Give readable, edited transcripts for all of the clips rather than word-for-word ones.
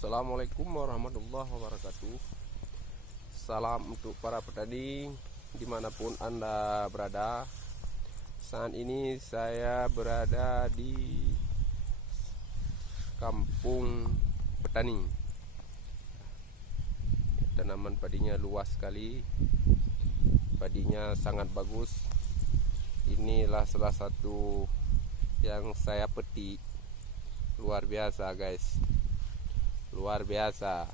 Assalamualaikum warahmatullahi wabarakatuh. Salam untuk para petani dimanapun Anda berada. Saat ini saya berada di kampung petani. Tanaman padinya luas sekali, padinya sangat bagus. Inilah salah satu yang saya petik. Luar biasa guys, luar biasa.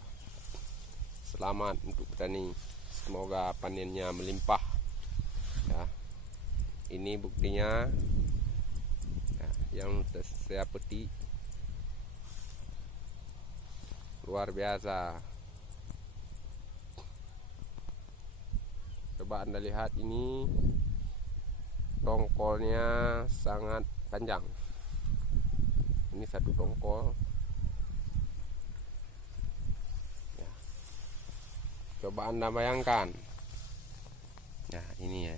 Selamat untuk petani, semoga panennya melimpah ya. Ini buktinya ya, yang saya petik luar biasa. Coba Anda lihat, ini tongkolnya sangat panjang. Ini satu tongkol. Coba Anda bayangkan. Nah, ini ya.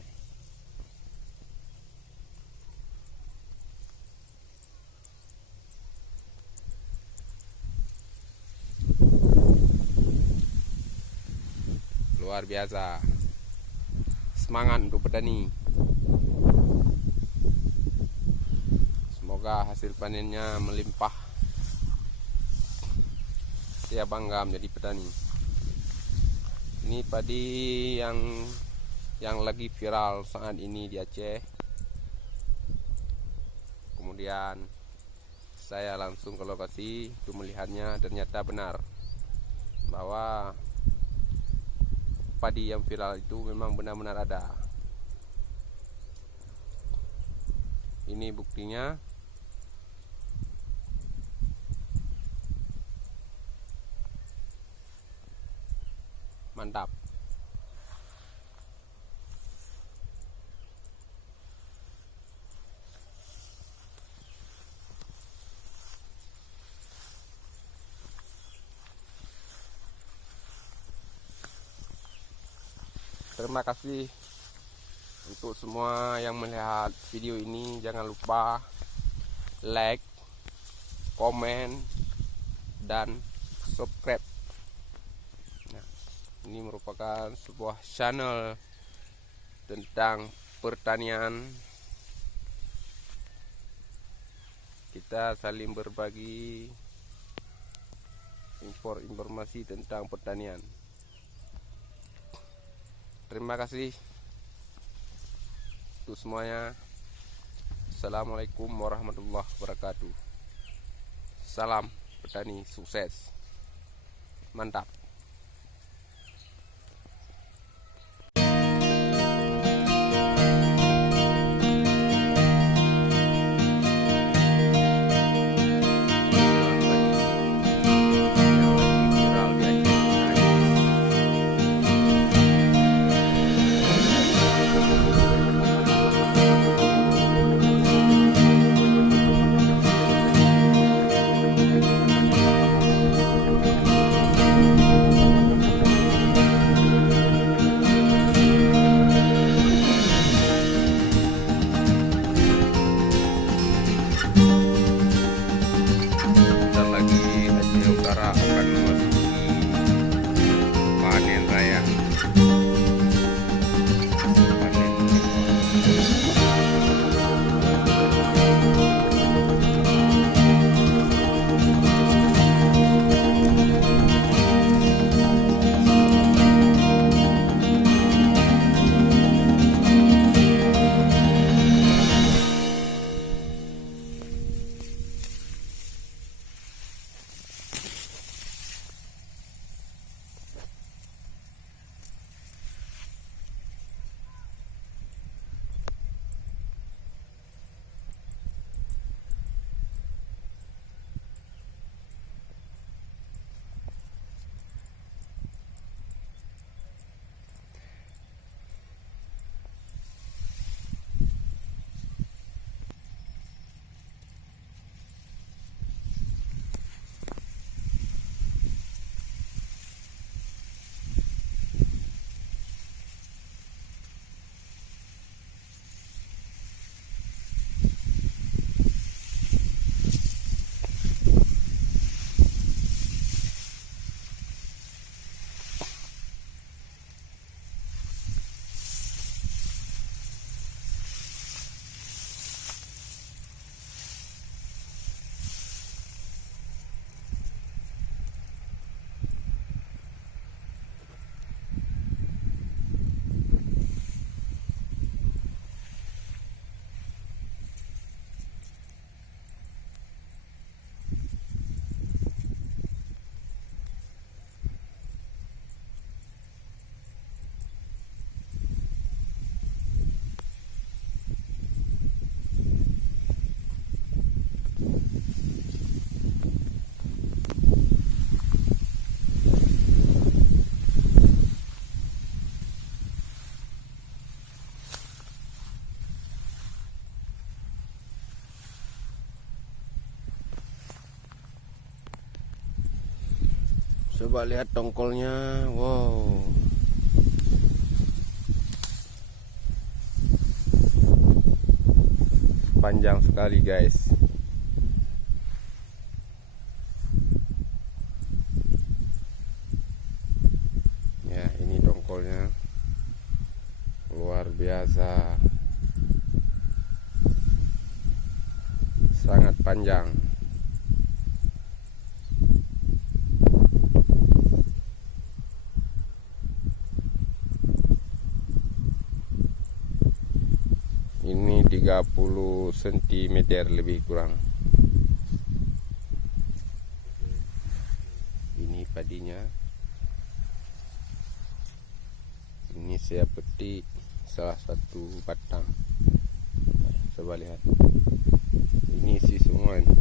Luar biasa. Semangat untuk petani. Semoga hasil panennya melimpah. Saya bangga menjadi petani. Ini padi yang lagi viral saat ini di Aceh. Kemudian saya langsung ke lokasi untuk melihatnya. Ternyata benar bahwa padi yang viral itu memang benar-benar ada. Ini buktinya. Mantap. Terima kasih untuk semua yang melihat video ini. Jangan lupa like, komen, dan subscribe. Ini merupakan sebuah channel tentang pertanian. Kita saling berbagi informasi tentang pertanian. Terima kasih untuk semuanya. Assalamualaikum warahmatullahi wabarakatuh. Salam petani sukses. Mantap. Coba lihat tongkolnya, wow. Panjang sekali guys. Ya, ini tongkolnya luar biasa, sangat panjang. Ini 30 cm lebih kurang. Ini padinya. Ini saya petik salah satu batang. Coba lihat. Ini isi semua ini.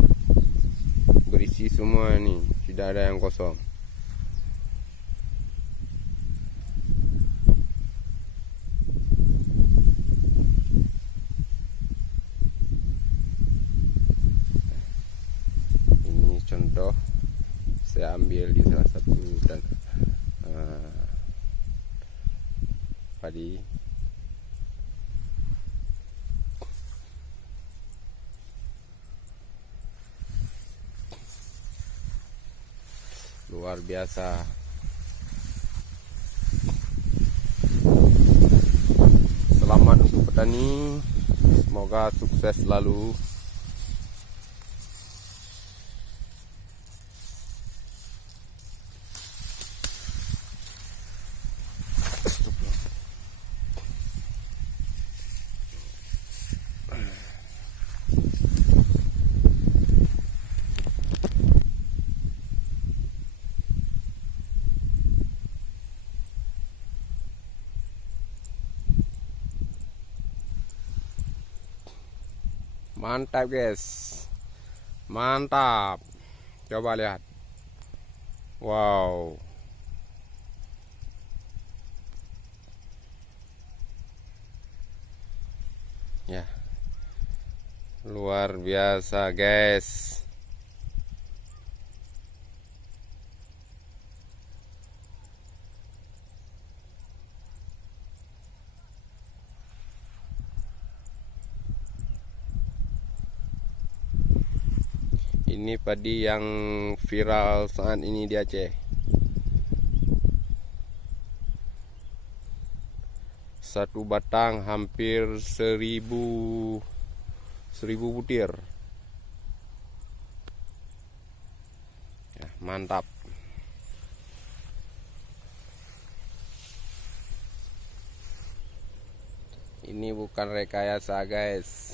Berisi semua ini, tidak ada yang kosong. Contoh saya ambil di salah satu dan padi. Luar biasa. Selamat untuk petani, semoga sukses selalu. Mantap guys, mantap. Coba lihat, wow. Ya, luar biasa guys. Ini padi yang viral saat ini di Aceh. Satu batang hampir 1000 butir. Ya, mantap. Ini bukan rekayasa guys.